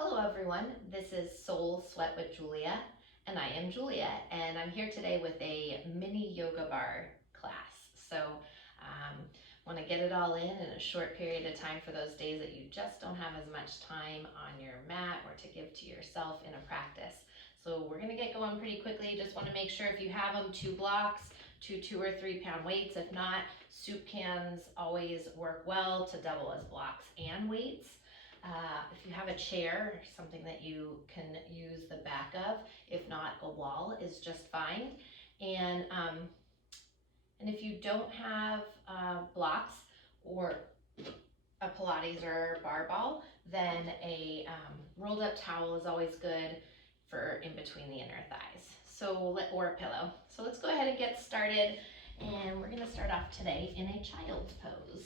Hello everyone, this is Soul Sweat with Julia, and I am Julia, and I'm here today with a mini yoga bar class. So want to get it all in a short period of time for those days that you just don't have as much time on your mat or to give to yourself in a practice. So we're going to get going pretty quickly. Just want to make sure if you have them, 2 blocks, 2 or 3 pound weights. If not, soup cans always work well to double as blocks and weights. If you have a chair or something that you can use the back of, if not, a wall is just fine. And if you don't have blocks or a Pilates or bar ball, then a rolled up towel is always good for in between the inner thighs. Or a pillow. So let's go ahead and get started. And we're going to start off today in a child's pose.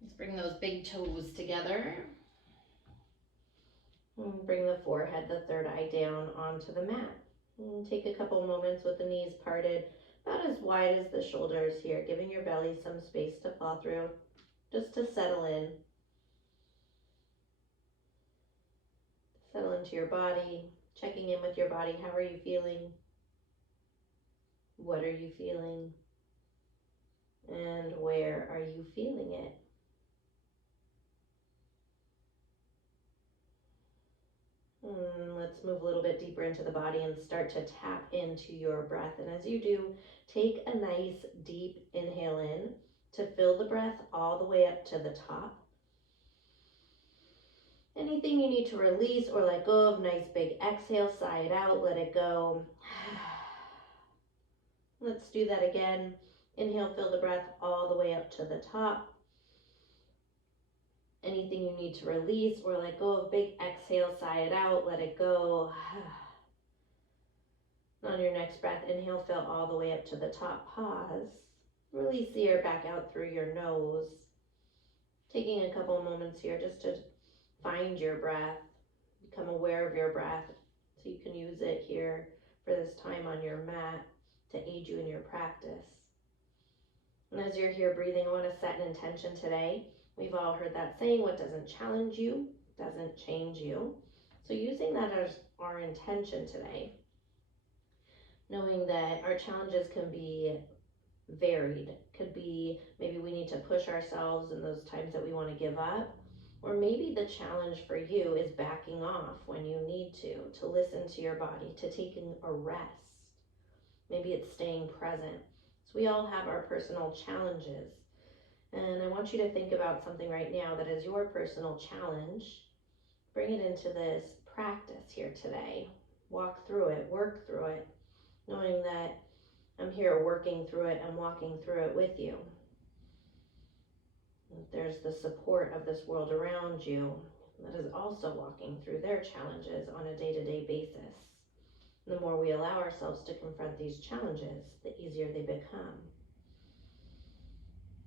Let's bring those big toes together. And bring the forehead, the third eye down onto the mat. And take a couple moments with the knees parted about as wide as the shoulders here, giving your belly some space to fall through, just to settle in. Settle into your body, checking in with your body. How are you feeling? What are you feeling? And where are you feeling it? Let's move a little bit deeper into the body and start to tap into your breath. And as you do, take a nice deep inhale in to fill the breath all the way up to the top. Anything you need to release or let go of, nice big exhale, sigh it out, let it go. Let's do that again. Inhale, fill the breath all the way up to the top. Anything you need to release or let go of, big exhale, sigh it out, let it go. On your next breath, inhale, fill all the way up to the top, pause. Release the air back out through your nose. Taking a couple moments here just to find your breath, become aware of your breath so you can use it here for this time on your mat to aid you in your practice. And as you're here breathing, I want to set an intention today. We've all heard that saying, what doesn't challenge you doesn't change you. So using that as our intention today, knowing that our challenges can be varied. Could be maybe we need to push ourselves in those times that we want to give up, or maybe the challenge for you is backing off when you need to listen to your body, to taking a rest. Maybe it's staying present. So we all have our personal challenges. And I want you to think about something right now that is your personal challenge. Bring it into this practice here today. Walk through it, work through it, knowing that I'm here working through it and walking through it with you. There's the support of this world around you that is also walking through their challenges on a day-to-day basis. The more we allow ourselves to confront these challenges, the easier they become.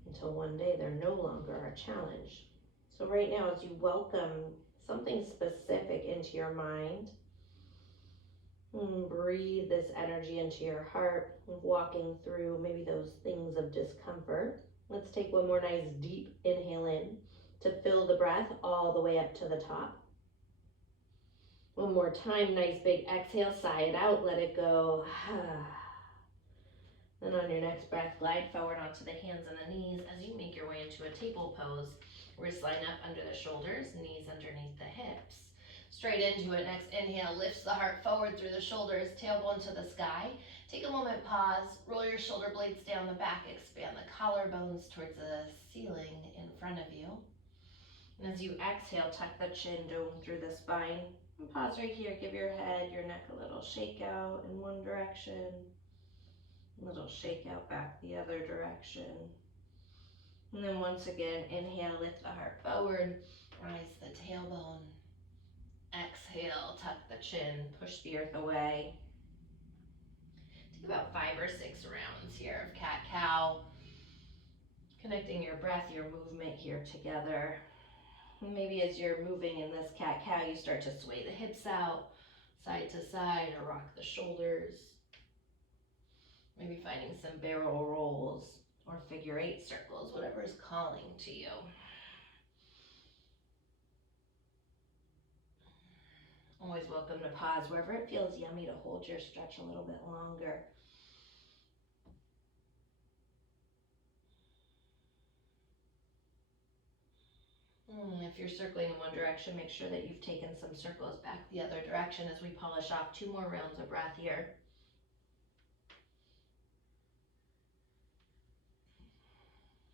Until one day they're no longer a challenge. So right now, as you welcome something specific into your mind, breathe this energy into your heart, walking through maybe those things of discomfort. Let's take one more nice deep inhale in to fill the breath all the way up to the top. One more time, nice big exhale, sigh it out, let it go. Then on your next breath, glide forward onto the hands and the knees as you make your way into a table pose. Wrists line up under the shoulders, knees underneath the hips. Straight into it. Next inhale lifts the heart forward through the shoulders, tailbone to the sky. Take a moment, pause, roll your shoulder blades down the back, expand the collarbones towards the ceiling in front of you. And as you exhale, tuck the chin, dome through the spine. And pause right here, give your head, your neck a little shake out in one direction. A little shake out back the other direction. And then once again, inhale, lift the heart forward, rise the tailbone. Exhale, tuck the chin, push the earth away. Take about 5 or 6 rounds here of cat-cow. Connecting your breath, your movement here together. And maybe as you're moving in this cat-cow, you start to sway the hips out, side to side, or rock the shoulders. Maybe finding some barrel rolls or figure 8 circles, whatever is calling to you. Always welcome to pause wherever it feels yummy to hold your stretch a little bit longer. If you're circling in one direction, make sure that you've taken some circles back the other direction as we polish off 2 more rounds of breath here.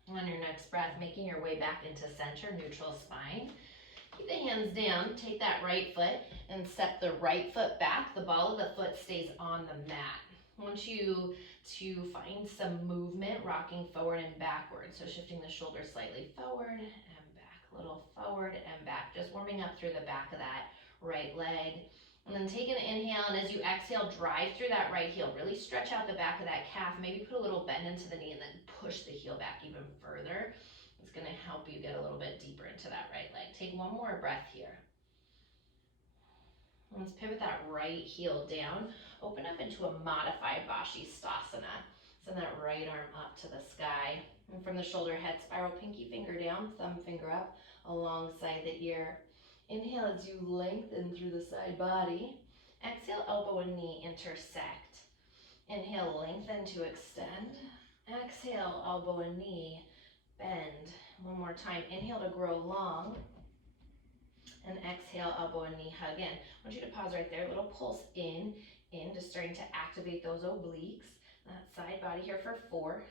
On your next breath, making your way back into center, neutral spine. Keep the hands down, take that right foot and step the right foot back. The ball of the foot stays on the mat. I want you to find some movement, rocking forward and backward. So shifting the shoulders slightly forward and back, a little forward and back. Just warming up through the back of that right leg. And then take an inhale, and as you exhale, drive through that right heel. Really stretch out the back of that calf. Maybe put a little bend into the knee and then push the heel back even further. It's going to help you get a little bit deeper into that right leg. Take one more breath here. Let's pivot that right heel down. Open up into a modified Vashisthasana. Send that right arm up to the sky. And from the shoulder head, spiral pinky finger down, thumb finger up alongside the ear. Inhale as you lengthen through the side body. Exhale, elbow and knee intersect. Inhale, lengthen to extend. Exhale, elbow and knee bend. One more time. Inhale to grow long. And exhale, elbow and knee hug in. I want you to pause right there. A little pulse in, just starting to activate those obliques. That side body here for 4,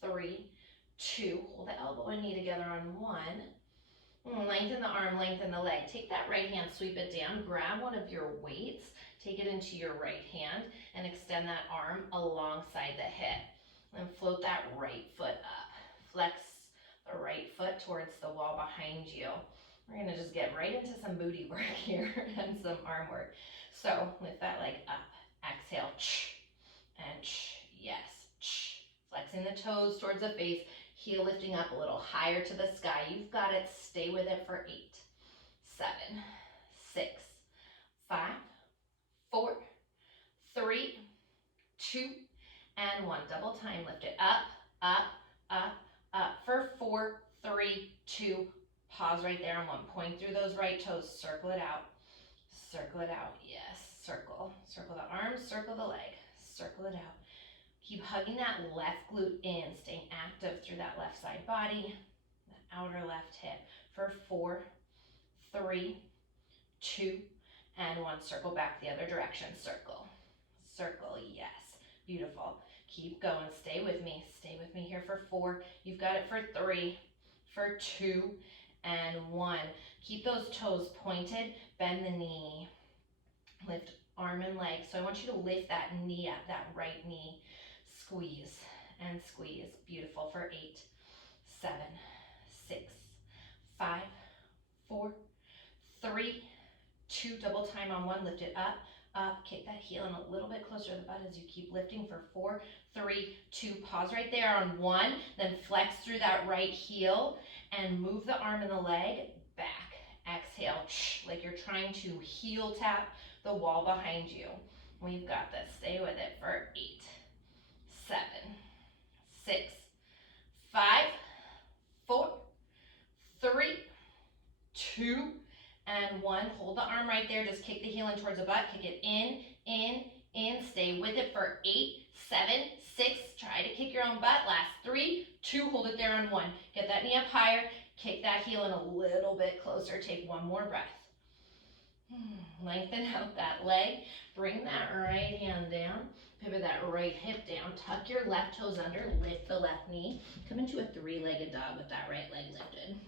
3, 2. Hold the elbow and knee together on 1. Lengthen the arm, lengthen the leg. Take that right hand, sweep it down, grab one of your weights, take it into your right hand, and extend that arm alongside the hip. Then float that right foot up. Flex the right foot towards the wall behind you. We're gonna just get right into some booty work here and some arm work. So lift that leg up, exhale, and yes. Flexing the toes towards the face, heel lifting up a little higher to the sky. You've got it, stay with it for 8, 7, 6, 5, 4, 3, 2, and 1. Double time, lift it up for 4, 3, 2, pause right there on 1. Point through those right toes, circle it out, yes, circle the arms, circle the leg, circle it out. Keep hugging that left glute in, staying active through that left side body, the outer left hip for 4, 3, 2, and 1. Circle back the other direction, circle, yes, beautiful. Keep going, stay with me here for 4, you've got it for 3, for 2, and 1. Keep those toes pointed, bend the knee, lift arm and leg. So I want you to lift that knee up, that right knee, squeeze and squeeze, beautiful, for 8, 7, 6, 5, 4, 3, 2, double time on 1, lift it up, kick that heel in a little bit closer to the butt as you keep lifting for 4, 3, 2, pause right there on 1, then flex through that right heel and move the arm and the leg back. Exhale, like you're trying to heel tap the wall behind you. We've got this, stay with it for 8, 7, 6, 5, 4, 3, 2, and 1. Hold the arm right there, just kick the heel in towards the butt, kick it in, stay with it for 8, 7, 6, try to kick your own butt, last 3, 2, hold it there on 1. Get that knee up higher, kick that heel in a little bit closer, take one more breath. Lengthen out that leg, bring that right hand down, pivot that right hip down, tuck your left toes under, lift the left knee, come into a 3-legged dog with that right leg lifted.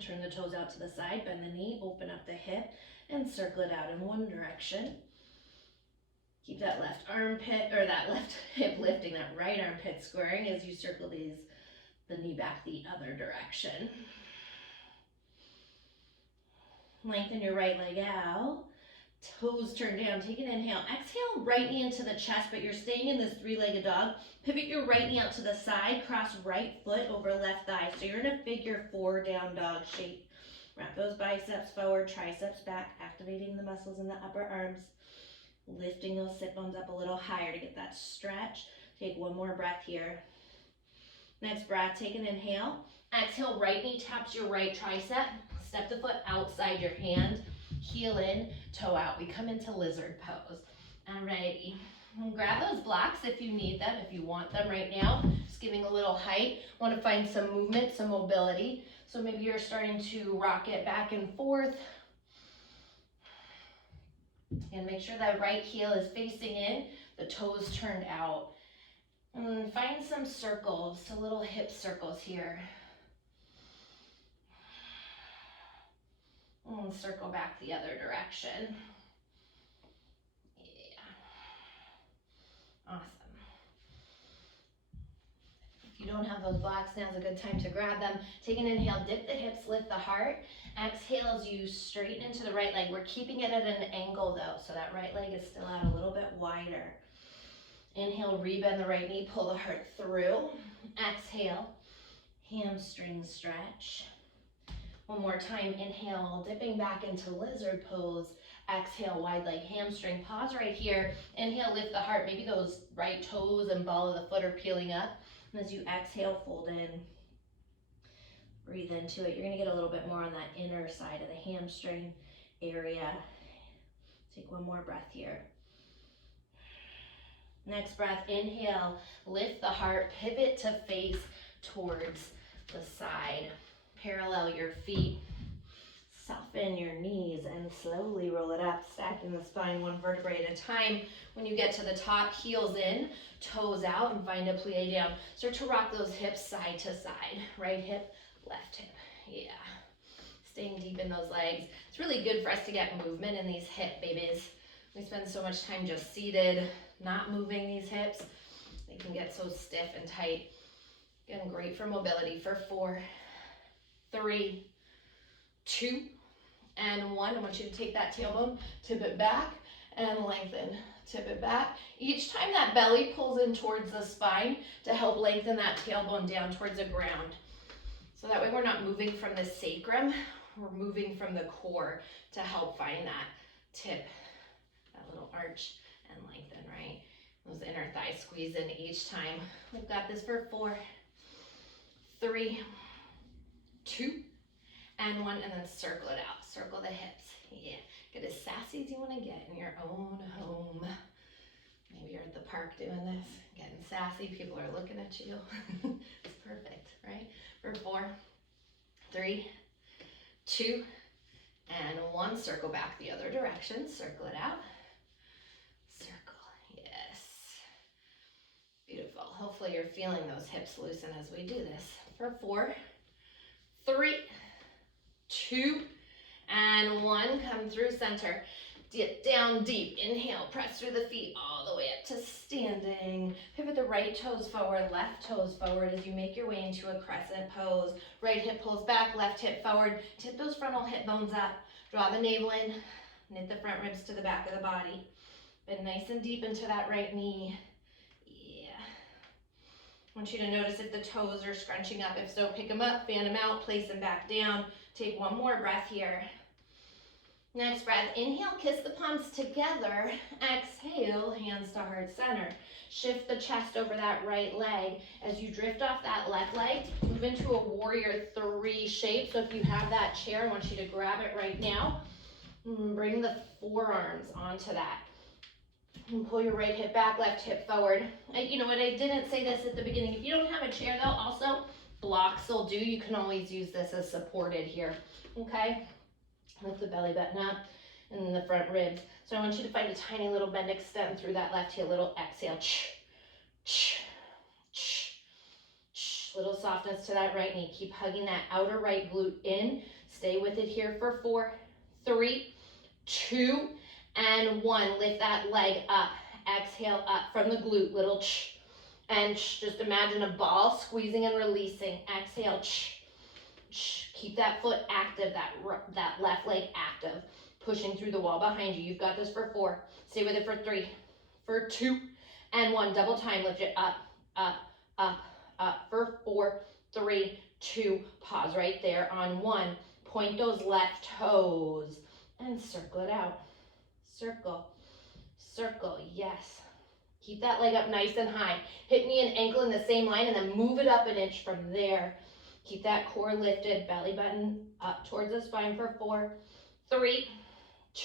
Turn the toes out to the side, bend the knee, open up the hip, and circle it out in one direction. Keep that left armpit, or that left hip lifting, that right armpit squaring as you circle the knee back the other direction. Lengthen your right leg out, toes turn down, take an inhale, exhale, right knee into the chest, but you're staying in this 3-legged dog. Pivot your right knee out to the side, cross right foot over left thigh. So you're in a figure 4 down dog shape. Wrap those biceps forward, triceps back, activating the muscles in the upper arms, lifting those sit bones up a little higher to get that stretch. Take one more breath here. Next breath, take an inhale. Exhale, right knee taps your right tricep. Step the foot outside your hand. heel in, toe out. We come into lizard pose. Alrighty. Grab those blocks if you need them, if you want them right now. Just giving a little height. Want to find some movement, some mobility. So maybe you're starting to rock it back and forth. And make sure that right heel is facing in, the toes turned out. And find some circles, so little hip circles here. And circle back the other direction. Yeah. Awesome. If you don't have those blocks, now's a good time to grab them. Take an inhale, dip the hips, lift the heart. Exhale as you straighten into the right leg. We're keeping it at an angle though, so that right leg is still out a little bit wider. Inhale, rebend the right knee, pull the heart through. Exhale, hamstring stretch. One more time, inhale, dipping back into lizard pose. Exhale, wide leg hamstring. Pause right here. Inhale, lift the heart. Maybe those right toes and ball of the foot are peeling up. And as you exhale, fold in. Breathe into it. You're gonna get a little bit more on that inner side of the hamstring area. Take one more breath here. Next breath, inhale, lift the heart, pivot to face towards the side. Parallel your feet, soften your knees, and slowly roll it up, stacking the spine one vertebrae at a time. When you get to the top, heels in, toes out, and find a plie down. Start to rock those hips side to side. Right hip, left hip, yeah. Staying deep in those legs. It's really good for us to get movement in these hip babies. We spend so much time just seated, not moving these hips. They can get so stiff and tight. Again, great for mobility for 4, 3, 2, and 1. I want you to take that tailbone, tip it back, and lengthen. Tip it back. Each time that belly pulls in towards the spine to help lengthen that tailbone down towards the ground. So that way we're not moving from the sacrum, we're moving from the core to help find that tip, that little arch, and lengthen, right? Those inner thighs squeeze in each time. We've got this for 4, 3, 2, and 1, and then circle it out. Circle the hips. Yeah. Get as sassy as you want to get in your own home. Maybe you're at the park doing this, getting sassy. People are looking at you. It's perfect, right? For 4, 3, 2, and 1. Circle back the other direction. Circle it out. Circle. Yes. Beautiful. Hopefully you're feeling those hips loosen as we do this. For 4, 3, 2, and 1. Come through center. Dip down deep. Inhale, press through the feet all the way up to standing. Pivot the right toes forward, left toes forward as you make your way into a crescent pose. Right hip pulls back, left hip forward. Tip those frontal hip bones up. Draw the navel in. Knit the front ribs to the back of the body. Bend nice and deep into that right knee. Yeah. I want you to notice if the toes are scrunching up. If so, pick them up, fan them out, place them back down. Take one more breath here. Next breath, inhale, kiss the palms together. Exhale, hands to heart center. Shift the chest over that right leg. As you drift off that left leg, move into a warrior 3 shape. So if you have that chair, I want you to grab it right now. Bring the forearms onto that. And pull your right hip back, left hip forward. You know what, I didn't say this at the beginning. If you don't have a chair though, also blocks will do. You can always use this as supported here, okay? Lift the belly button up and the front ribs. So I want you to find a tiny little bend, extend through that left heel, little exhale. Little softness to that right knee. Keep hugging that outer right glute in. Stay with it here for 4, 3, 2, and 1. Lift that leg up. Exhale up from the glute, little and just imagine a ball squeezing and releasing. Exhale. Keep that foot active, that left leg active, pushing through the wall behind you. You've got this for 4. Stay with it for 3, for 2, and 1. Double time. Lift it up, up, up, up for 4, 3, 2. Pause right there on 1. Point those left toes and circle it out. Circle, circle, yes. Keep that leg up nice and high. Hip, knee, and ankle in the same line, and then move it up an inch from there. Keep that core lifted, belly button up towards the spine for 4, 3,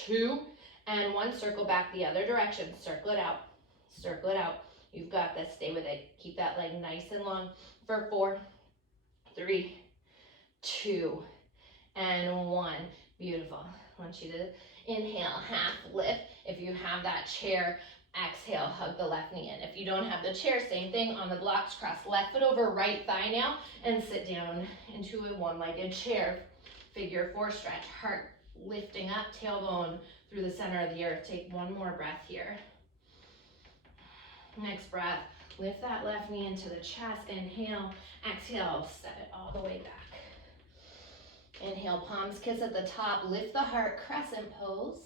2, and 1. Circle back the other direction. Circle it out. Circle it out. You've got this. Stay with it. Keep that leg nice and long for 4, 3, 2, and 1. Beautiful. I want you to inhale, half lift. If you have that chair, exhale, hug the left knee in. If you don't have the chair, same thing on the blocks. Cross left foot over right thigh now and sit down into a one-legged chair. Figure 4 stretch. Heart lifting up, tailbone through the center of the earth. Take one more breath here. Next breath, lift that left knee into the chest. Inhale, exhale, set it all the way back. Inhale, palms kiss at the top. Lift the heart, crescent pose.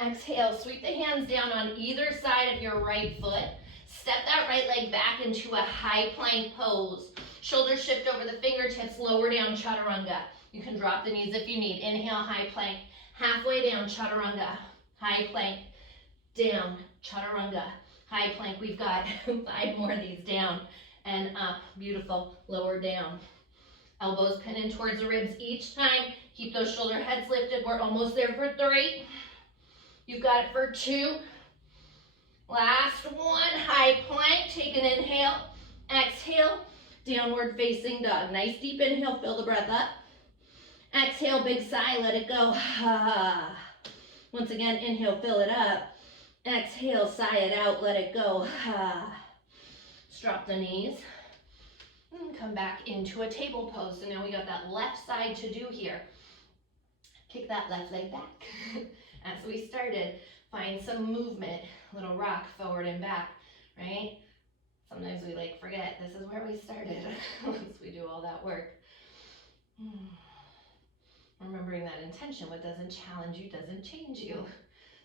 Exhale, sweep the hands down on either side of your right foot. Step that right leg back into a high plank pose. Shoulders shift over the fingertips, lower down, chaturanga. You can drop the knees if you need. Inhale, high plank. Halfway down, chaturanga. High plank, down, chaturanga. High plank. We've got 5 more of these. Down and up. Beautiful. Lower down. Elbows pin in towards the ribs each time. Keep those shoulder heads lifted. We're almost there for 3. You've got it for 2. Last one. High plank. Take an inhale. Exhale. Downward facing dog. Nice deep inhale. Fill the breath up. Exhale. Big sigh. Let it go. Once again, inhale. Fill it up. Exhale, sigh it out, let it go. Drop the knees. And come back into a table pose. So now we got that left side to do here. Kick that left leg back. As we started, find some movement. Little rock forward and back, right? Sometimes we forget this is where we started once we do all that work. Remembering that intention, what doesn't challenge you doesn't change you.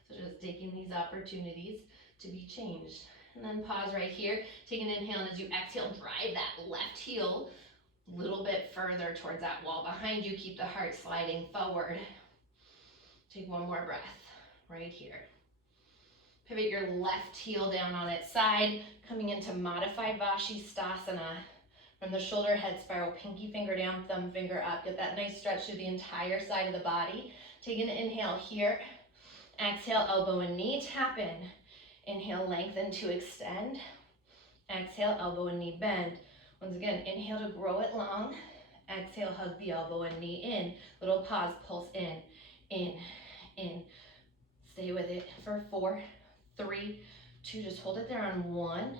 So just taking these opportunities to be changed. And then pause right here. Take an inhale, and as you exhale, drive that left heel a little bit further towards that wall behind you. Keep the heart sliding forward. Take one more breath right here. Pivot your left heel down on its side, coming into modified Vashisthasana. From the shoulder head spiral, pinky finger down, thumb finger up. Get that nice stretch through the entire side of the body. Take an inhale here. Exhale, elbow and knee tap in. Inhale, lengthen to extend. Exhale, elbow and knee bend. Once again, inhale to grow it long. Exhale, hug the elbow and knee in. Little pause, pulse in, in. Stay with it for 4, 3, 2. Just hold it there on 1.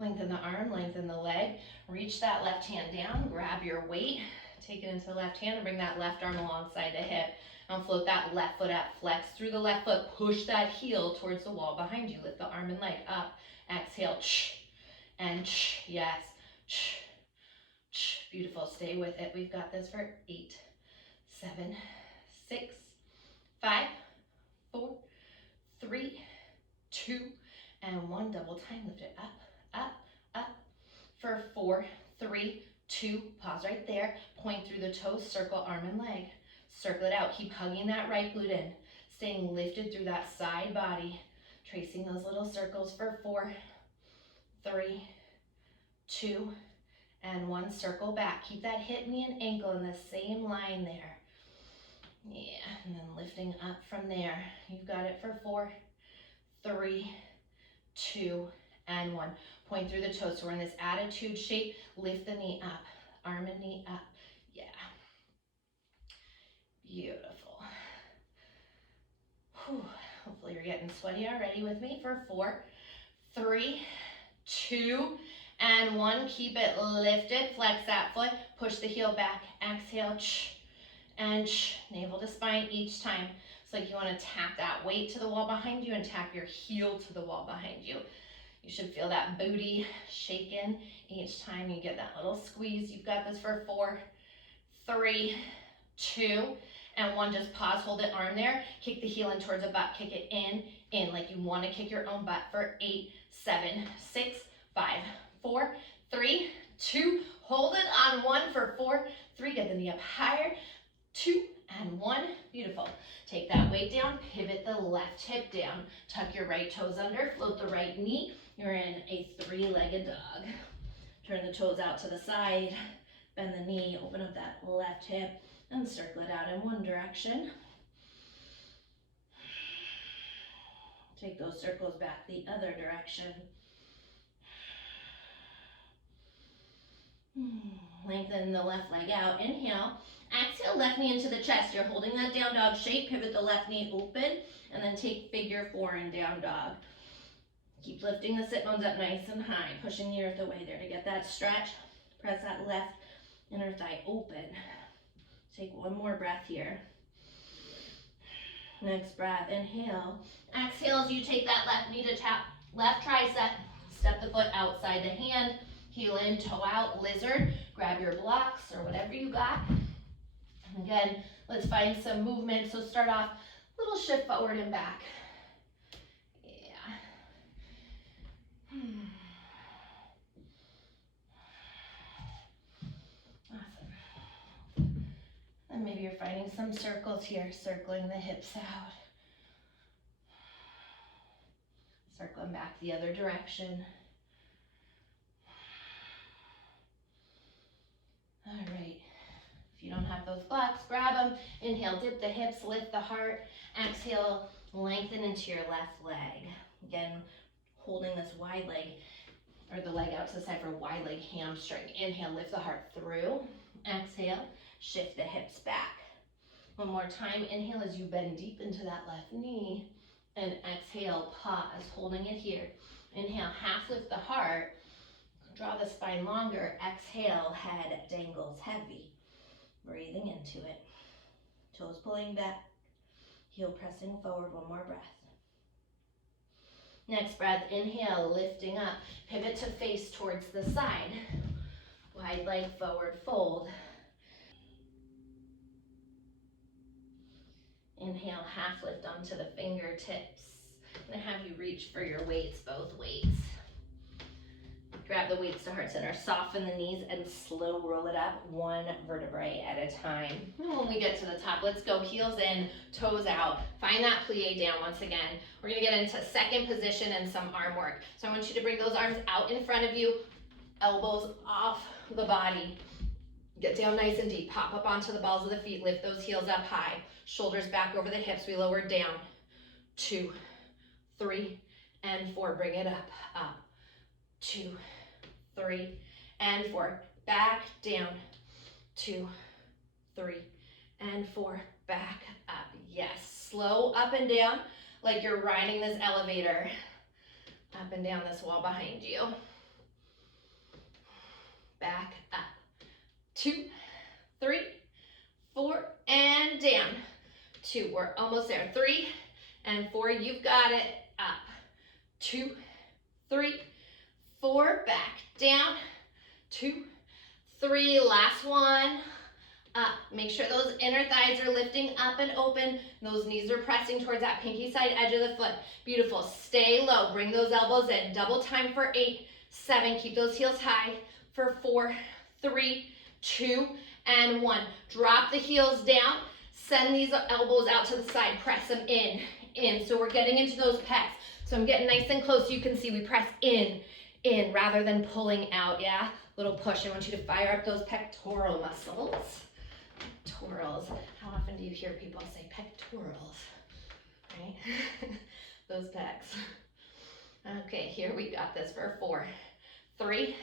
Lengthen the arm, lengthen the leg. Reach that left hand down, grab your weight. Take it into the left hand and bring that left arm alongside the hip. Now float that left foot up, flex through the left foot, push that heel towards the wall behind you. Lift the arm and leg up. Exhale, and yes. Beautiful, stay with it. We've got this for 8, 7, 6, 5, 4, 3, 2, and 1. Double time, lift it up, for 4, 3, 2, pause right there. Point through the toes, circle arm and leg. Circle it out. Keep hugging that right glute in. Staying lifted through that side body. Tracing those little circles for 4, 3, 2, and 1. Circle back. Keep that hip, knee, and ankle in the same line there. Yeah, and then lifting up from there. You've got it for 4, 3, 2, and 1. Point through the toes. So we're in this attitude shape. Lift the knee up. Arm and knee up. Yeah. Beautiful. Whew. Hopefully you're getting sweaty already with me for 4, 3, 2, and 1. Keep it lifted. Flex that foot. Push the heel back. Exhale. And navel to spine each time. It's like you want to tap that weight to the wall behind you and tap your heel to the wall behind you. You should feel that booty shaken each time you get that little squeeze. You've got this for 4, 3, 2, and 1. Just pause, hold the arm there. Kick the heel in towards the butt. Kick it in, like you want to kick your own butt for 8, 7, 6, 5, 4, 3, 2. Hold it on 1 for 4, 3. Get the knee up higher. 2 and 1. Beautiful. Take that weight down. Pivot the left hip down. Tuck your right toes under. Float the right knee. You're in a 3-legged dog. Turn the toes out to the side. Bend the knee. Open up that left hip and circle it out in one direction. Take those circles back the other direction. Lengthen the left leg out. Inhale. Exhale, left knee into the chest. You're holding that down dog shape. Pivot the left knee open, and then take figure 4 in down dog. Keep lifting the sit bones up nice and high, pushing the earth away there to get that stretch. Press that left inner thigh open. Take one more breath here. Next breath, inhale. Exhale as you take that left knee to tap left tricep. Step the foot outside the hand. Heel in, toe out, lizard. Grab your blocks or whatever you got. And again, let's find some movement. So start off, little shift forward and back. Awesome. And maybe you're finding some circles here, circling the hips out. Circling back the other direction. All right. If you don't have those blocks, grab them. Inhale, dip the hips, lift the heart. Exhale, lengthen into your left leg. Again, holding this wide leg, or the leg out to the side for wide leg hamstring. Inhale, lift the heart through. Exhale, shift the hips back. One more time. Inhale as you bend deep into that left knee. And exhale, pause, holding it here. Inhale, half lift the heart. Draw the spine longer. Exhale, head dangles heavy. Breathing into it. Toes pulling back. Heel pressing forward. One more breath. Next breath, inhale, lifting up. Pivot to face towards the side. Wide leg forward fold. Inhale, half lift onto the fingertips. I'm gonna have you reach for your weights, both weights. Grab the weights to heart center, soften the knees and slow roll it up one vertebrae at a time. And when we get to the top, let's go heels in, toes out. Find that plie down once again. We're gonna get into second position and some arm work. So I want you to bring those arms out in front of you, elbows off the body. Get down nice and deep, pop up onto the balls of the feet, lift those heels up high. Shoulders back over the hips, we lower down. 2, 3, and 4, bring it up, up. 2, 3, and 4, back, down. 2, 3, and 4, back, up. Yes, slow up and down like you're riding this elevator. Up and down this wall behind you. Back, up. 2, 3, 4, and down. 2, we're almost there. 3 and 4, you've got it. Up. 2, 3, 4, back, down. 2, 3, last one. Up. Make sure those inner thighs are lifting up and open. Those knees are pressing towards that pinky side edge of the foot. Beautiful. Stay low. Bring those elbows in. Double time for 8, 7. Keep those heels high for 4, 3, 2, and 1. Drop the heels down. Send these elbows out to the side. Press them in. So we're getting into those pecs. So I'm getting nice and close so you can see we press in rather than pulling out, yeah? Little push. I want you to fire up those pectoral muscles. Pectorals. How often do you hear people say pectorals? Right? Those pecs. Okay, here we got this for 4, 3,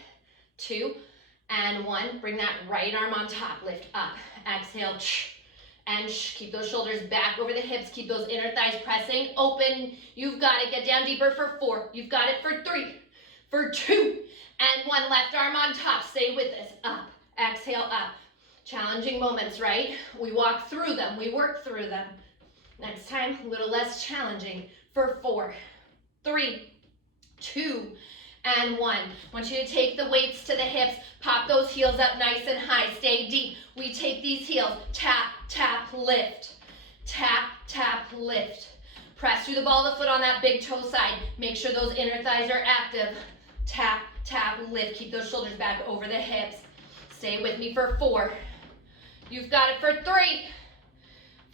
2, and 1. Bring that right arm on top. Lift up. Exhale. And keep those shoulders back over the hips. Keep those inner thighs pressing open. You've got it. Get down deeper for 4. You've got it for 3, for 2, and 1. Left arm on top. Stay with this. Up. Exhale, up. Challenging moments, right? We walk through them. We work through them. Next time, a little less challenging for 4, 3, 2, and 1. I want you to take the weights to the hips. Pop those heels up nice and high. Stay deep. We take these heels. Tap, tap, lift. Tap, tap, lift. Press through the ball of the foot on that big toe side. Make sure those inner thighs are active. Tap, tap, lift. Keep those shoulders back over the hips. Stay with me for 4. You've got it for 3,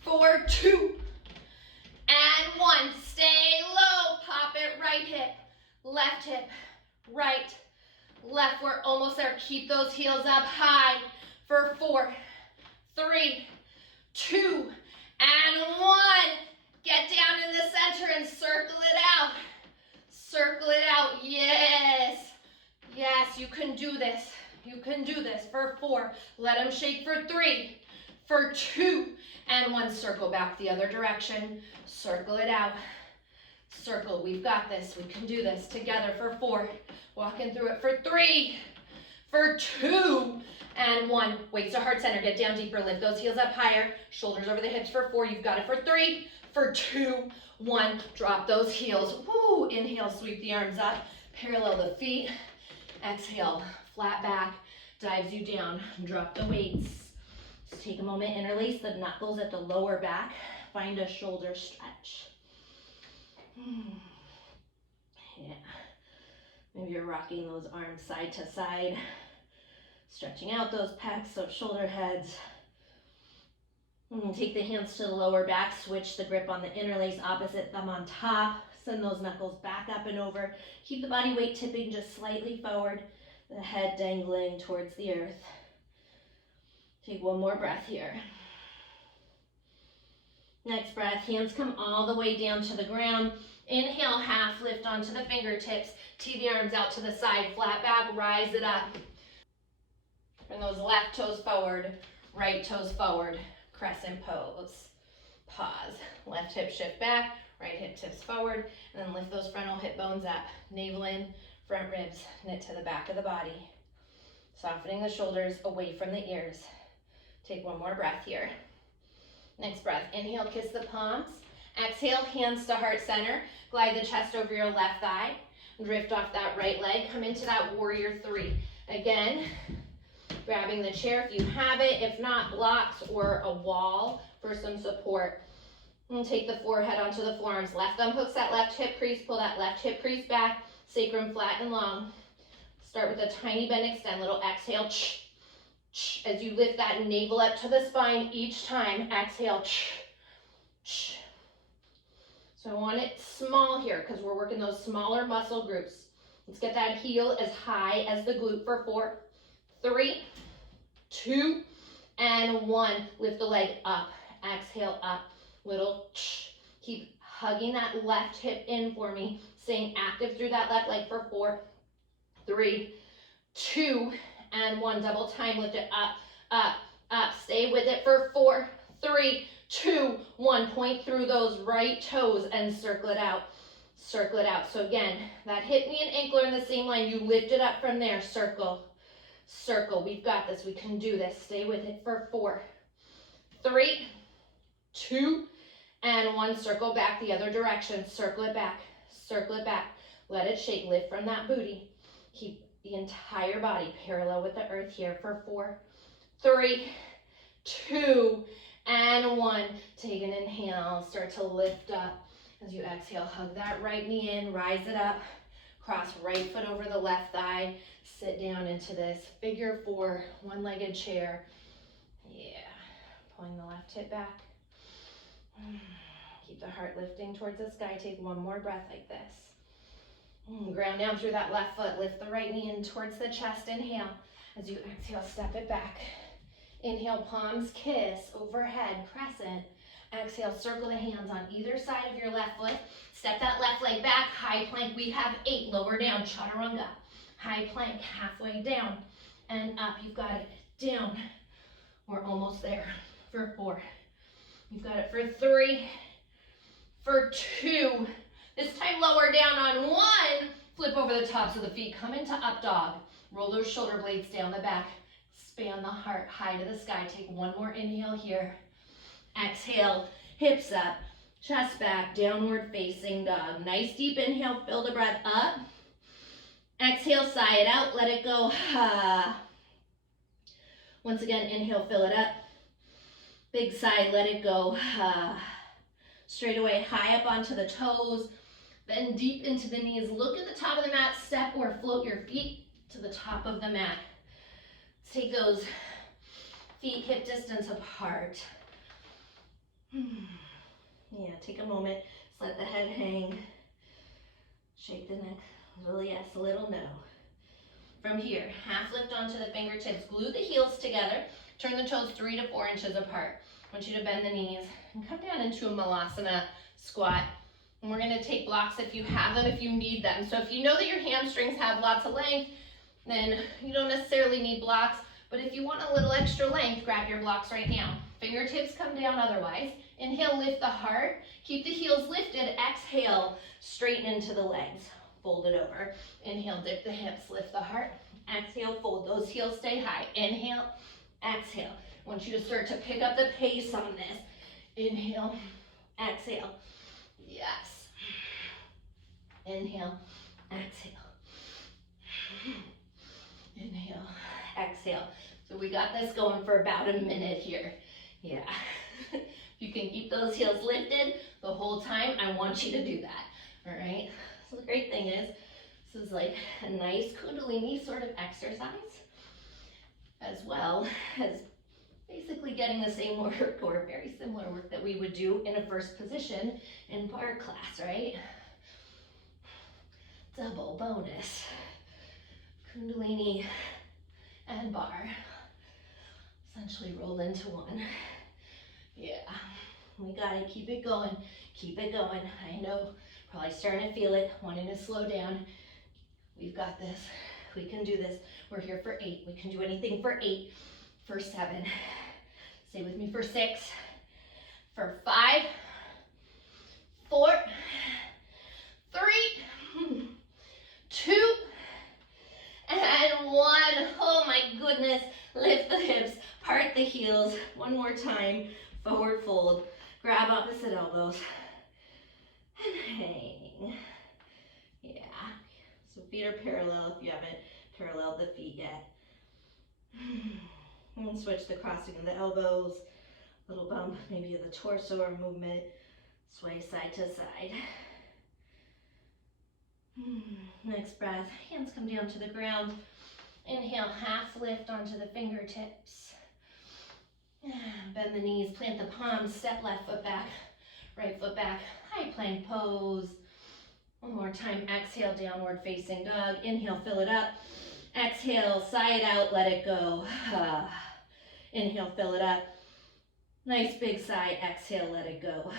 4, 2, and 1. Stay low. Pop it right hip, left hip, right, left. We're almost there. Keep those heels up high for 4, 3, 2, and 1. Get down in the center and circle it out. Circle it out. Yes. Yes, you can do this. You can do this for 4. Let them shake for 3, for 2, and 1. Circle back the other direction. Circle it out. Circle. We've got this. We can do this together for 4. Walking through it for 3, for 2, and 1. Weights to heart center. Get down deeper. Lift those heels up higher. Shoulders over the hips for 4. You've got it for 3, for 2, 1. Drop those heels. Woo! Inhale, sweep the arms up. Parallel the feet. Exhale, flat back, dives you down. Drop the weights. Just take a moment, interlace the knuckles at the lower back. Find a shoulder stretch. Yeah. Maybe you're rocking those arms side to side. Stretching out those pecs, those shoulder heads. Take the hands to the lower back. Switch the grip on the interlace, opposite thumb on top. Send those knuckles back up and over. Keep the body weight tipping just slightly forward. The head dangling towards the earth. Take one more breath here. Next breath, hands come all the way down to the ground. Inhale, half lift onto the fingertips. Tee the arms out to the side, flat back, rise it up. Bring those left toes forward, right toes forward. Crescent pose. Pause. Left hip shift back. Right hip tips forward, and then lift those frontal hip bones up. Navel in, front ribs knit to the back of the body. Softening the shoulders away from the ears. Take one more breath here. Next breath, inhale, kiss the palms. Exhale, hands to heart center. Glide the chest over your left thigh. Drift off that right leg. Come into that warrior 3. Again, grabbing the chair if you have it. If not, blocks or a wall for some support. And take the forehead onto the forearms. Left thumb hooks that left hip crease. Pull that left hip crease back. Sacrum flat and long. Start with a tiny bend, extend. Little exhale. As you lift that navel up to the spine each time. Exhale. So I want it small here because we're working those smaller muscle groups. Let's get that heel as high as the glute for 4, 3, 2, and 1. Lift the leg up. Exhale up. Little keep hugging that left hip in for me. Staying active through that left leg for 4, 3, 2, and 1. Double time, lift it up, up, up. Stay with it for 4, 3, 2, 1. Point through those right toes and circle it out. Circle it out. So again, that hip, knee, and ankle are in the same line. You lift it up from there. Circle, circle. We've got this. We can do this. Stay with it for 4, 3, 2, and 1. Circle back the other direction. Circle it back. Circle it back. Let it shake. Lift from that booty. Keep the entire body parallel with the earth here for 4, 3, 2, and 1. Take an inhale. Start to lift up. As you exhale, hug that right knee in. Rise it up. Cross right foot over the left thigh. Sit down into this figure 4, one-legged chair. Yeah. Pulling the left hip back. Keep the heart lifting towards the sky. Take one more breath like this. Ground down through that left foot. Lift the right knee in towards the chest. Inhale. As you exhale, step it back. Inhale, palms kiss overhead, crescent. Exhale, circle the hands on either side of your left foot. Step that left leg back. High plank. We have 8. Lower down. Chaturanga. High plank. Halfway down and up. You've got it. Down. We're almost there for 4. You've got it for 3, for 2. This time lower down on 1. Flip over the tops of the feet. Come into up dog. Roll those shoulder blades down the back. Expand the heart high to the sky. Take one more inhale here. Exhale, hips up, chest back, downward facing dog. Nice deep inhale, fill the breath up. Exhale, sigh it out, let it go. Once again, inhale, fill it up. Big sigh, let it go. Straight away, high up onto the toes. Bend deep into the knees. Look at the top of the mat. Step or float your feet to the top of the mat. Let's take those feet hip distance apart. Yeah, take a moment. Just let the head hang. Shake the neck. A little yes, a little no. From here, half lift onto the fingertips. Glue the heels together. Turn the toes 3 to 4 inches apart. I want you to bend the knees and come down into a malasana squat. And we're gonna take blocks if you have them, if you need them. So if you know that your hamstrings have lots of length, then you don't necessarily need blocks. But if you want a little extra length, grab your blocks right now. Fingertips come down otherwise. Inhale, lift the heart. Keep the heels lifted. Exhale, straighten into the legs. Fold it over. Inhale, dip the hips, lift the heart. Exhale, fold. Those heels stay high. Inhale, exhale. I want you to start to pick up the pace on this. Inhale, exhale. Yes. Inhale, exhale. Inhale, exhale. So we got this going for about a minute here. Yeah. If you can keep those heels lifted the whole time, I want you to do that. All right. So the great thing is, this is like a nice Kundalini sort of exercise, as well as basically getting the same work or very similar work that we would do in a first position in barre class, right? Double bonus. Kundalini and barre essentially rolled into one. Yeah, we gotta keep it going, keep it going. I know, probably starting to feel it, wanting to slow down. We've got this, we can do this. We're here for 8, we can do anything for 8, for 7. Stay with me for 6, for 5, 4, 3, 2, and 1. Oh my goodness. Lift the hips, part the heels. One more time. Forward fold. Grab opposite elbows. And hang. Yeah. So feet are parallel if you haven't paralleled the feet yet. And switch the crossing of the elbows. Little bump maybe of the torso or movement. Sway side to side. Next breath, hands come down to the ground. Inhale, half lift onto the fingertips. Bend the knees, plant the palms, step left foot back, right foot back, high plank pose. One more time, exhale, downward facing dog. Inhale, fill it up. Exhale, side out, let it go. Inhale, fill it up. Nice big sigh, exhale, let it go.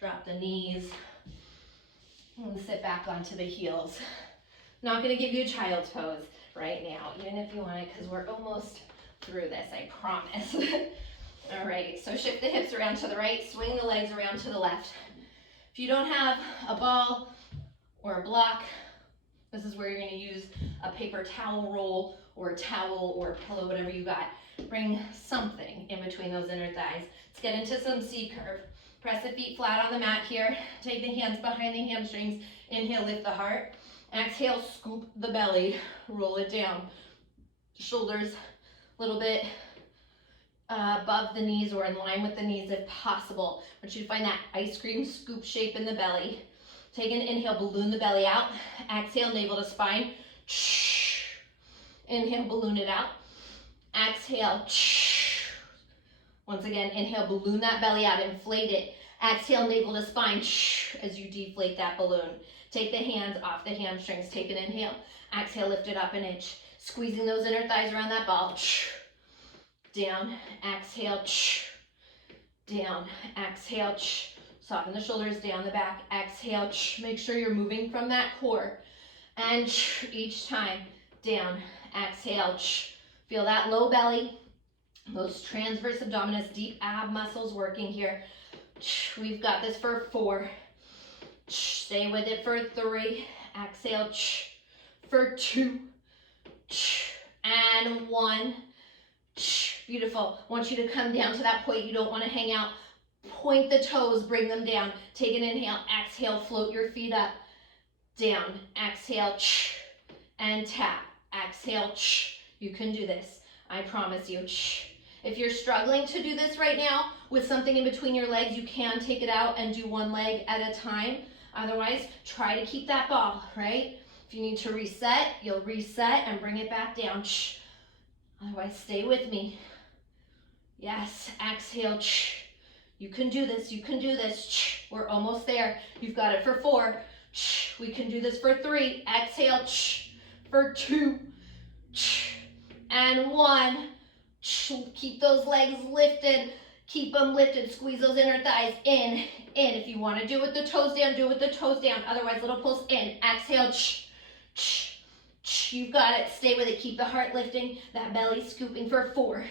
Drop the knees. And sit back onto the heels. Not gonna give you a child's pose right now, even if you want it, because we're almost through this, I promise. All right, so shift the hips around to the right, swing the legs around to the left. If you don't have a ball or a block, this is where you're gonna use a paper towel roll or a towel or a pillow, whatever you got. Bring something in between those inner thighs. Let's get into some C curve. Press the feet flat on the mat here. Take the hands behind the hamstrings. Inhale, lift the heart. Exhale, scoop the belly. Roll it down. Shoulders a little bit above the knees or in line with the knees if possible. I want you to find that ice cream scoop shape in the belly. Take an inhale, balloon the belly out. Exhale, navel to spine. Inhale, balloon it out. Exhale. Once again, inhale, balloon that belly out, inflate it. Exhale, navel to spine as you deflate that balloon. Take the hands off the hamstrings. Take an inhale. Exhale, lift it up an inch. Squeezing those inner thighs around that ball. Down, exhale, down, exhale, soften the shoulders, down the back, exhale, make sure you're moving from that core. And each time, down, exhale, feel that low belly. Those transverse abdominis, deep ab muscles working here. We've got this for 4. Stay with it for 3. Exhale for 2. And 1. Beautiful. I want you to come down to that point. You don't want to hang out. Point the toes, bring them down. Take an inhale, exhale, float your feet up. Down, exhale, and tap. Exhale, you can do this. I promise you. If you're struggling to do this right now with something in between your legs, you can take it out and do one leg at a time. Otherwise, try to keep that ball, right? If you need to reset, you'll reset and bring it back down. Otherwise, stay with me. Yes, exhale. You can do this, you can do this. We're almost there. You've got it for 4. We can do this for 3. Exhale, for 2. And 1. Keep those legs lifted. Keep them lifted. Squeeze those inner thighs in. If you want to do it with the toes down, do it with the toes down. Otherwise, little pulse in. Exhale. You've got it. Stay with it. Keep the heart lifting. That belly scooping for 4,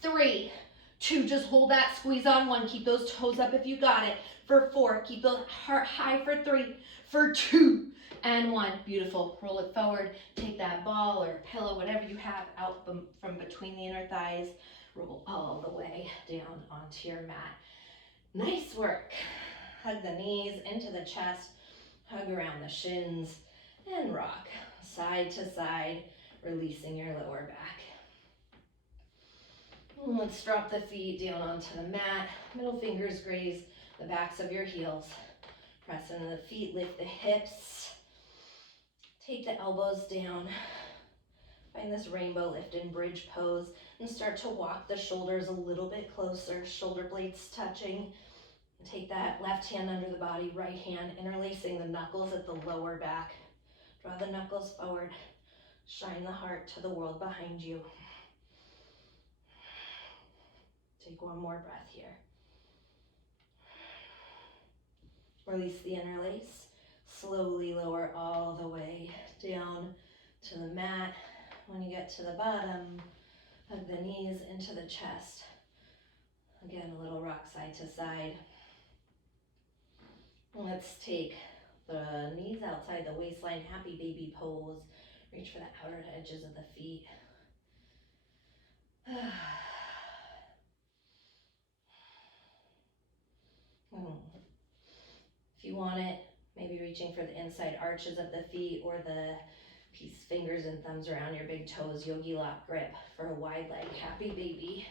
3, 2. Just hold that. Squeeze on 1. Keep those toes up if you got it. For 4. Keep the heart high for 3, for 2, and 1. Beautiful. Roll it forward. Take that ball or pillow, whatever you have, out from between the inner thighs. Roll all the way down onto your mat. Nice work. Hug the knees into the chest. Hug around the shins and rock side to side, releasing your lower back. Let's drop the feet down onto the mat. Middle fingers graze the backs of your heels. Press into the feet, lift the hips. Take the elbows down. Find this rainbow lift in bridge pose and start to walk the shoulders a little bit closer, shoulder blades touching. Take that left hand under the body, right hand interlacing the knuckles at the lower back. Draw the knuckles forward. Shine the heart to the world behind you. Take one more breath here. Release the interlace. Slowly lower all the way down to the mat. When you get to the bottom, hug the knees into the chest. Again, a little rock side to side. Let's take the knees outside the waistline, happy baby pose. Reach for the outer edges of the feet. If you want it, maybe reaching for the inside arches of the feet or the fingers and thumbs around your big toes, yogi lock grip for a wide leg, happy baby.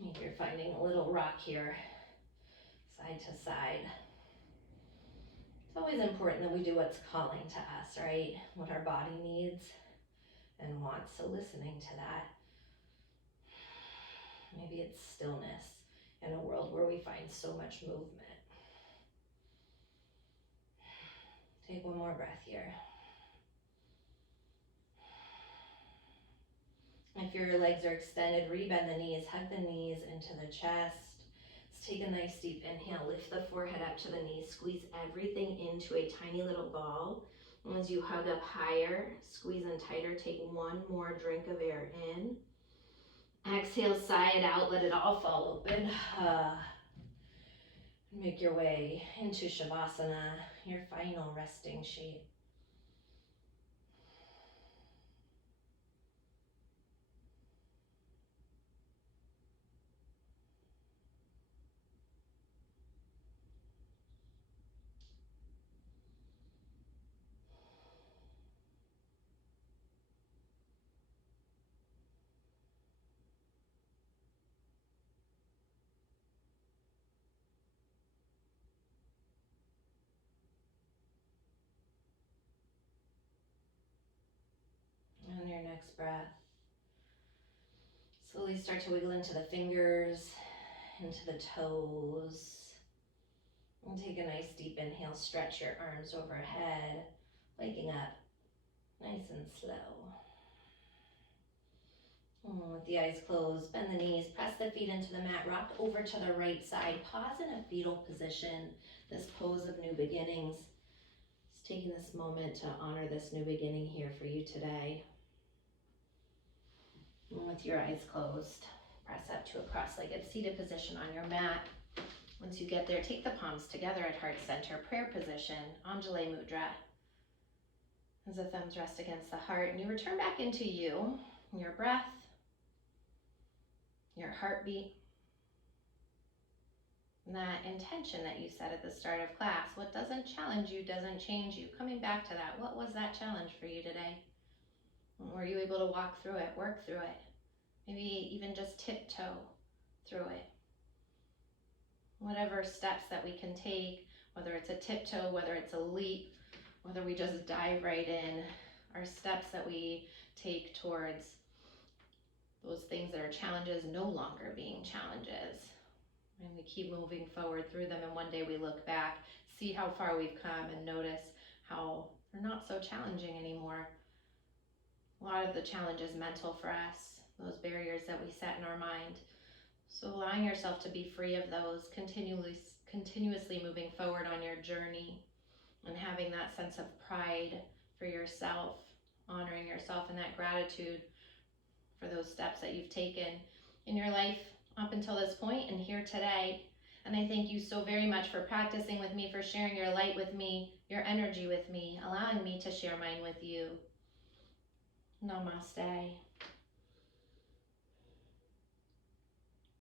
Maybe you're finding a little rock here, side to side. It's always important that we do what's calling to us, right? What our body needs and wants, so listening to that. Maybe it's stillness in a world where we find so much movement. Take one more breath here. If your legs are extended, rebend the knees, hug the knees into the chest. Let's take a nice deep inhale, lift the forehead up to the knees, squeeze everything into a tiny little ball. And as you hug up higher, squeeze in tighter, take one more drink of air in. Exhale, sigh it out, let it all fall open. Make your way into Shavasana, your final resting shape. On your next breath, slowly start to wiggle into the fingers, into the toes. And take a nice deep inhale, stretch your arms overhead, waking up nice and slow. With the eyes closed, bend the knees, press the feet into the mat, rock over to the right side, pause in a fetal position, this pose of new beginnings. Just taking this moment to honor this new beginning here for you today. And with your eyes closed, press up to a cross-legged seated position on your mat. Once you get there, take the palms together at heart center, prayer position, Anjali Mudra. As the thumbs rest against the heart, and you return back into you, your breath, your heartbeat, and that intention that you set at the start of class. What doesn't challenge you doesn't change you. Coming back to that, what was that challenge for you today? Were you able to walk through it, work through it? Maybe even just tiptoe through it. Whatever steps that we can take, whether it's a tiptoe, whether it's a leap, whether we just dive right in, are steps that we take towards those things that are challenges no longer being challenges. And we keep moving forward through them, and one day we look back, see how far we've come, and notice how they're not so challenging anymore. A lot of the challenge is mental for us, those barriers that we set in our mind. So allowing yourself to be free of those, continuously moving forward on your journey and having that sense of pride for yourself, honoring yourself and that gratitude for those steps that you've taken in your life up until this point and here today. And I thank you so very much for practicing with me, for sharing your light with me, your energy with me, allowing me to share mine with you. Namaste.